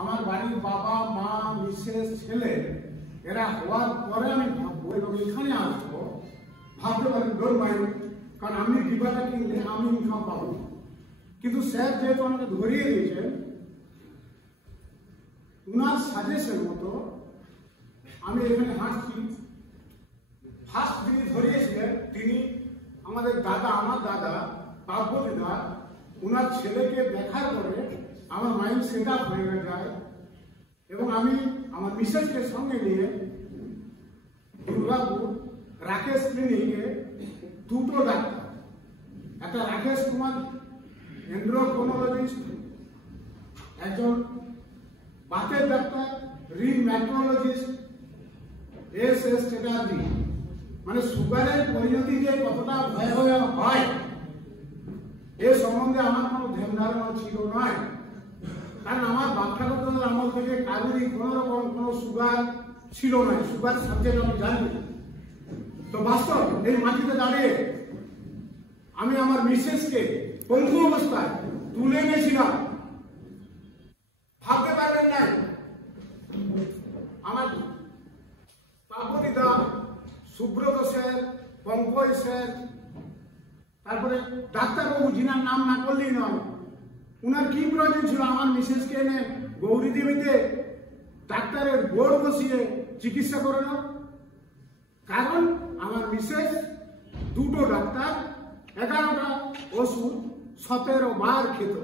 আমার বাড়ির বাবা মা মিসেস ছেলে এরা হওয়ার পরে আমি ভাববো এবং এখানে আসবো, ভাবতে পারেন ডোন্ট মাইন্ড, কারণ আমি বিবাহটা কিনলে আমি ইনকাম পাবো। কিন্তু স্যার যেহেতু আমাকে ধরিয়ে দিয়েছেন, উনার সাজেশন মতো আমি এখানে হাঁটছি। ফার্স্ট যিনি ধরিয়েছিলেন তিনি আমাদের দাদা, আমার দাদা পার্বতীদা। উনার ছেলেকে দেখার পরে আমার মাইন্ড সেট আপ হয়ে যায় এবং আমি আমার মিসেসকে সঙ্গে নিয়ে দুর্গাপুর রাকেশ ক্লিনিকে দুটো ডাক্তার, একটা রাকেশ কুমার এন্ড্রোক্রোনোলজিস্ট, একজন বাতের ডাক্তার রিম্যাটোলজিস্ট এস চ্যাটার্জি, মানে সুগারের পরিণতি যে কতটা ভয়াবহ হয় এ সম্বন্ধে আমার কোনো ধ্যান ধারণা ছিল নয়। কারণ আমার বাচ্চাগত আমল থেকে কারোরই কোন রকম কোনো সুগার ছিল না, সুগার সাবজেক্ট আমি জানি। তো বাস্তব এই মাটিতে দাঁড়িয়ে আমি আমার মিসেসকে পঙ্গু অবস্থায় তুলে এনেছিলাম। ভাবতে পারবেন না আমার পার্বতীদা, সুব্রত স্যার, পঙ্কজ স্যার, তারপরে ডাক্তারবাবু যিনার নাম না করলেই নয়, উনার কি প্রয়োজন ছিল আমার মিসেসকে এনে গৌরী দেবীতে ডাক্তারের বোর্ড বসিয়ে চিকিৎসা করে না? কারণ আমার মিসেস দুটো ডাক্তার 11টা ওষুধ 17 বার খেত।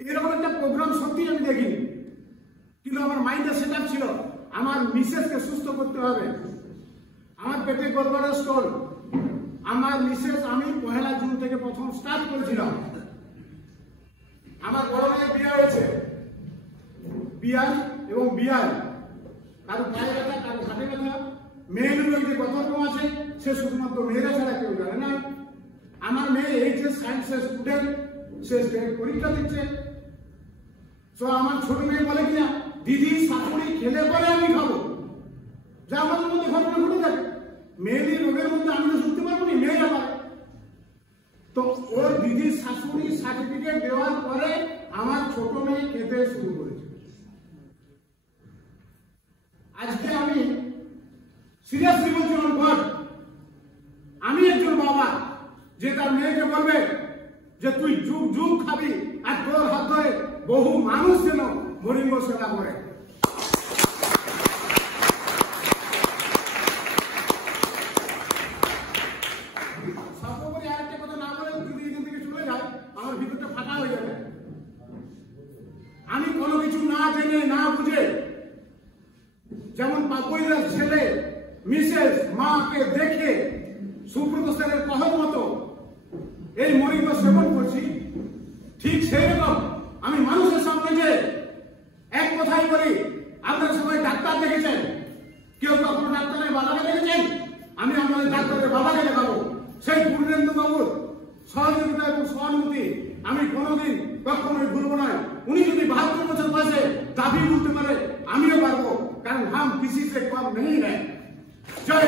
এরকম একটা প্রোগ্রাম সত্যি আমি দেখিনি, কিন্তু আমার মাইন্ডে সেট আপ ছিল আমার মিসেসকে সুস্থ করতে হবে। আমার পেটে গড়বড় স্টোন, আমার মিসেস আমি 1 জুন থেকে প্রথম স্টার্ট করেছিলাম। আমার বড় ভাইয়ের বিয়ে হয়েছে, বিয়ার এবং বিয়ার, কারো পায়ে ব্যথা, কারো ঘাটে ব্যথা, মেয়েদের যে কত রকম আছে সে শুধুমাত্র মেয়েরা ছাড়া কেউ জানে না। আমার মেয়ে এইচএস সায়েন্সের স্টুডেন্ট, সে স্টেট পরীক্ষা দিচ্ছে। তো আমার ছোট মেয়ে বলে কিনা দিদি শাশুড়ি খেলে পরে আমি খাবো, যা আমাদের মধ্যে ঘটনা ঘটে থাকে। মেয়েদের রোগের মধ্যে আমি তো শুনতে পারবো না, মেয়েরা পারে। তো ওর দিদির শাশুড়ি সার্টিফিকেট দেওয়ার পরে আমার ছোট মেয়ে খেতে শুরু করেছে। আজকে আমি সিরিয়াসলি বলছি, আমার ঘর, আমি একজন বাবা যে তার মেয়েকে বলবে যে তুই যুগ যুগ খাবি, আর তোর হাত ধরে বহু মানুষ যেন মরিঙ্গ সেবা করে। সর্বোপরি আরেকটা কথা না বলে যদি এখান থেকে চলে যায় আমার ভিতরটা ফাঁকা হয়ে যাবে। আমি কোনো কিছু না জেনে না বুঝে, যেমন পাপুইদার ছেলে মিসেস মাকে দেখে সুব্রত স্যারের कहर মতো এই মরিঙ্গ সেবন করছি, ঠিক সেই রকম আমি মানুষের সামনে যে এক কথাই বলি, আপনারা সবাই ডাক্তার দেখেছেন, কেউ কখনো ডাক্তারের বাবাকে দেখেছেন? আমি আমাদের ডাক্তারের বাবাকে দেখাবো। সেই পূর্ণেন্দু বাবুর সহযোগিতা এবং সহানুভূতি আমি কোনোদিন কখনোই ভুলবো না। উনি যদি 72 বছর বয়সে দাবি তুলতে পারে, আমিও পারবো, কারণ हम किसी से कम नहीं है। जय